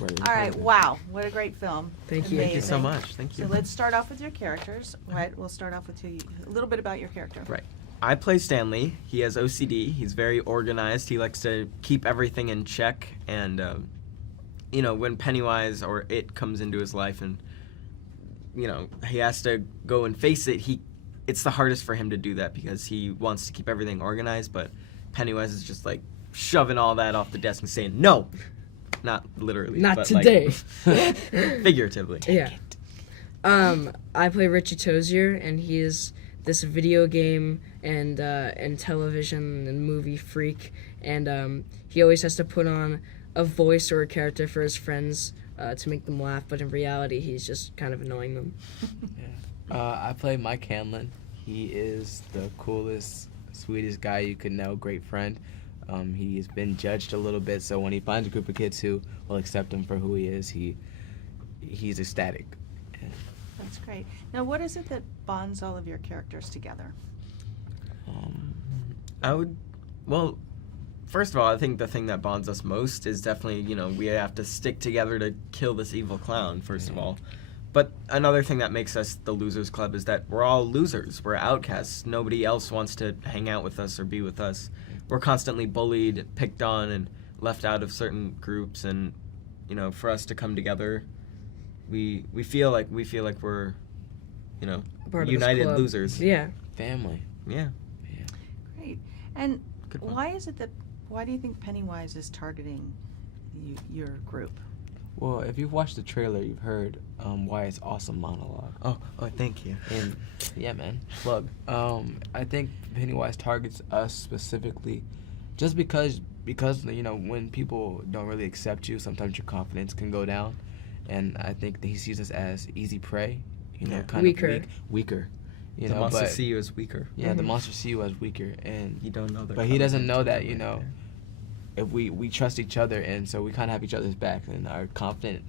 All right, wow, what a great film. Thank you. Thank you so Amazing. much. Thank you. So let's start off with your characters. Wyatt, we'll start off with a little bit about your character. Right. I play Stanley. He has OCD. He's very organized. He likes to keep everything in check. And, when Pennywise or it comes into his life and, he has to go and face it, it's the hardest for him to do that because he wants to keep everything organized. But Pennywise is just like shoving all that off the desk and saying, no. Not literally. Not but today. Figuratively. Yeah. I play Richie Tozier, and he is this video game and television and movie freak, and he always has to put on a voice or a character for his friends to make them laugh, but in reality, he's just kind of annoying them. I play Mike Hanlon. He is the coolest, sweetest guy you could know, great friend. He's been judged a little bit, so when he finds a group of kids who will accept him for who he is, he's ecstatic. That's great. Now, what is it that bonds all of your characters together? First of all, I think the thing that bonds us most is definitely, we have to stick together to kill this evil clown, first of all. But another thing that makes us the Losers Club is that we're all losers. We're outcasts. Nobody else wants to hang out with us or be with us. We're constantly bullied, picked on, and left out of certain groups. And, for us to come together, we feel like we're, united losers. Yeah. Family. Yeah. Great. And Good one. why do you think Pennywise is targeting your group? Well, if you've watched the trailer, you've heard Wyatt's awesome monologue. Oh, thank you. And yeah, man, plug. I think Pennywise targets us specifically, just because when people don't really accept you, sometimes your confidence can go down, and I think that he sees us as easy prey. Kind Weaker. of weaker. The monsters see you as weaker. Yeah, the monsters see you as weaker, and You don't know that. but he doesn't know that if we trust each other, and so we kind of have each other's back, and our confidence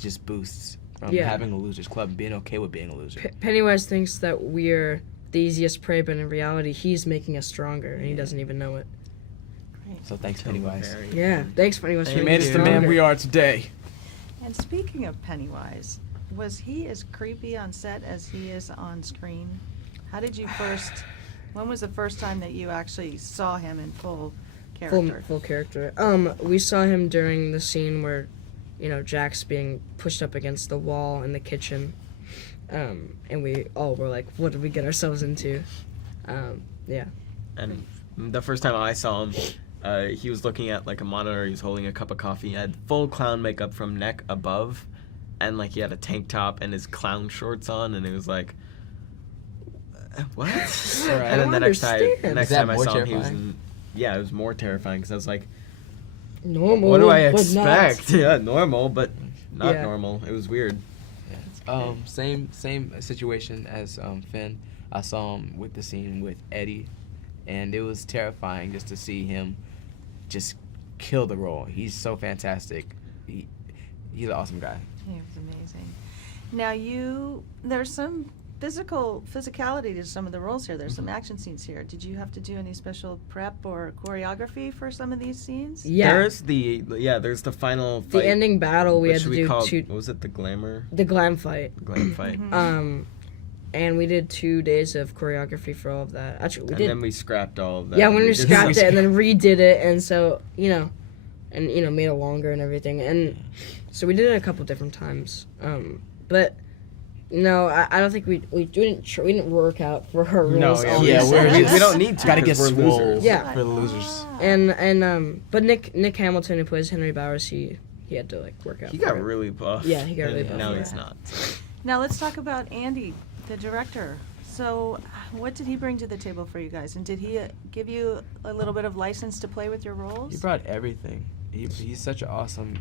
just boosts from having a losers club and being okay with being a loser. Pennywise thinks that we're the easiest prey, but in reality, he's making us stronger, and he doesn't even know it. Great. So thanks, Pennywise. Yeah, thanks, Pennywise. He for made making us the us man stronger. we are today. And speaking of Pennywise, was he as creepy on set as he is on screen? How did you when was the first time that you actually saw him in full character? Full character. We saw him during the scene where, Jack's being pushed up against the wall in the kitchen, and we all were like, "What did we get ourselves into?" Yeah. And the first time I saw him, he was looking at like a monitor. He was holding a cup of coffee. He had full clown makeup from neck above, and like he had a tank top and his clown shorts on, and it was like, what? And then the next time I saw him, he was it was more terrifying because I was like, Normal. what do I but expect? not. Yeah, normal, but not Yeah. normal. It was weird. Same situation as Finn. I saw him with the scene with Eddie, and it was terrifying just to see him just kill the role. He's so fantastic. He's an awesome guy. He was amazing. Now there's some physicality to some of the roles here. There's some action scenes here. Did you have to do any special prep or choreography for some of these scenes? Yeah. There's the final fight. The ending battle, we which had to do called, two. what was it, the glam fight? Glam fight. And we did 2 days of choreography for all of that. Actually, we And did. then we scrapped all of that. Yeah, when we did scrapped some- it and then redid it, and so made it longer and everything, and so we did it a couple different times. But no, I don't think we didn't work out for our roles. No, always. we don't need to. Gotta get 'cause we're swole. losers. Yeah. For the losers. But Nick Hamilton, who plays Henry Bowers, he had to work out. He for got it. really buff. Yeah, he got really buff. Now Yeah. he's not. So. Now let's talk about Andy, the director. So what did he bring to the table for you guys? And did he give you a little bit of license to play with your roles? He brought everything. He's such an awesome,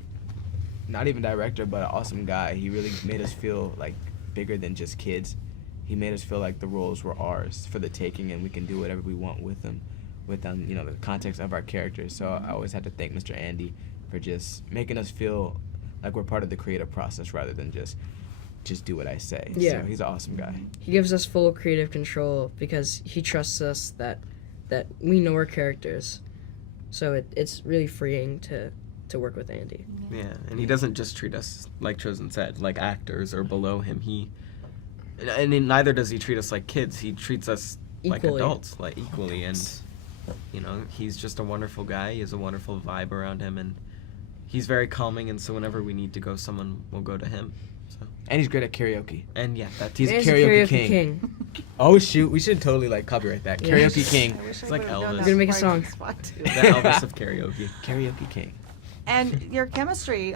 not even director, but an awesome guy. He really made us feel like bigger than just kids. He made us feel like the roles were ours for the taking, and we can do whatever we want with them, within the context of our characters. So I always had to thank Mr. Andy for just making us feel like we're part of the creative process rather than just do what I say. Yeah. So he's an awesome guy. He gives us full creative control because he trusts us that we know our characters. So it's really freeing to to work with Andy. Yeah, and he doesn't just treat us, like Chosen said, like actors or below him. Neither does he treat us like kids. He treats us like Equally. adults, like equally. And, he's just a wonderful guy. He has a wonderful vibe around him, and he's very calming. And so whenever we need to go, someone will go to him. So. And he's great at karaoke. And yeah, He's a He's karaoke king. Oh shoot, we should totally like copyright that. Yeah. Karaoke king. I wish I It's like would've known Elvis. that We're gonna make a was part of song. the spot, too. The Elvis of karaoke. Karaoke king. And your chemistry,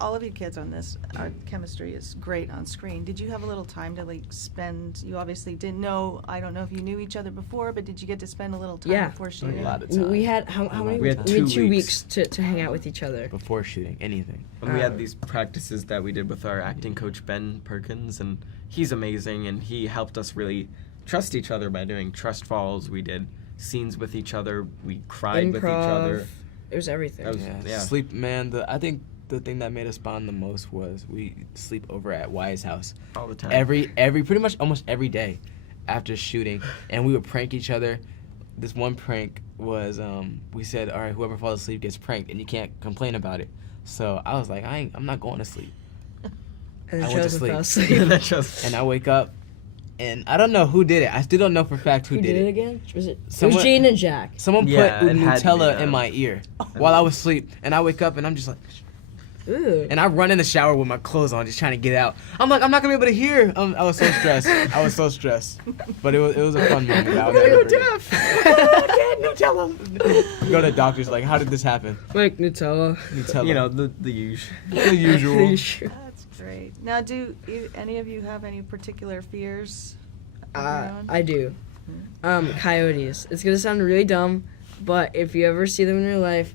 all of you kids on this, our chemistry is great on screen. Did you have a little time to spend? You obviously didn't know. I don't know if you knew each other before, but did you get to spend a little time Yeah. before shooting? A lot of time. We had how many? We had 2 2 weeks to hang out with each other. Before shooting anything. And we had these practices that we did with our acting coach, Ben Perkins, and he's amazing, and he helped us really trust each other by doing trust falls. We did scenes with each other. We cried with each other. Improv. It was everything. That was- yeah. Sleep, man. I think the thing that made us bond the most was we sleep over at Wyatt's house All the time. every pretty much almost every day after shooting, and we would prank each other. This one prank was we said, all right, whoever falls asleep gets pranked, and you can't complain about it. So I was like, I'm not going to sleep. And I then went to Chosen sleep. fell asleep. That just- And I wake up, and I don't know who did it. I still don't know for a fact who Who did it it. again? Was it? Someone- It was Jane and Jack. Someone Yeah, put it had to be Nutella them. in my ear while I was asleep, and I wake up and I'm just like, Ooh. and I run in the shower with my clothes on, just trying to get out. I'm like, I'm not gonna be able to hear. I was so stressed. I was so stressed, but it was a fun moment. I'll never forget. Nutella. Go to the doctors like, how did this happen? Like Nutella. Nutella. the usual. the usual. That's great. Now, do any of you have any particular fears of your own? I do. Coyotes. It's gonna sound really dumb, but if you ever see them in real life,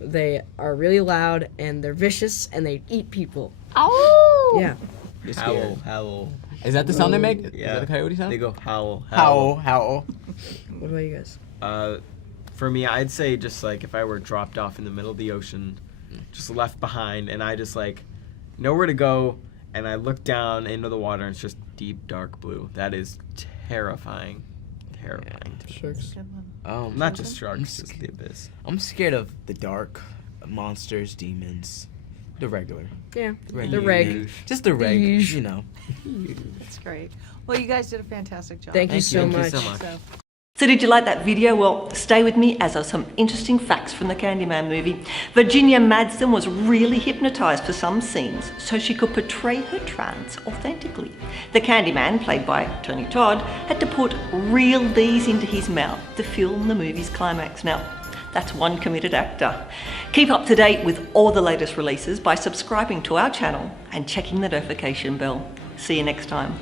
they are really loud and they're vicious and they eat people. Oh! Yeah. You're Howl, scared. howl. Is that the sound they make? Is Yeah. that a coyote sound? They go howl, Howl, howl. What about you guys? For me, I'd say just like if I were dropped off in the middle of the ocean, just left behind, and I just like nowhere to go, and I look down into the water and it's just deep dark blue. That is terrifying. Terrifying to me. Sharks. Good one. Not just sharks, just the abyss. I'm scared of the dark, monsters, demons, the regular. Yeah. Reg. The reg. Just the reg, Yeesh. you know. That's great. Well, you guys did a fantastic job. Thank you so Thank you much. so much. So, So did you like that video? Well, stay with me as are some interesting facts from the Candyman movie. Virginia Madsen was really hypnotised for some scenes so she could portray her trance authentically. The Candyman, played by Tony Todd, had to put real D's into his mouth to film the movie's climax. Now, that's one committed actor. Keep up to date with all the latest releases by subscribing to our channel and checking the notification bell. See you next time.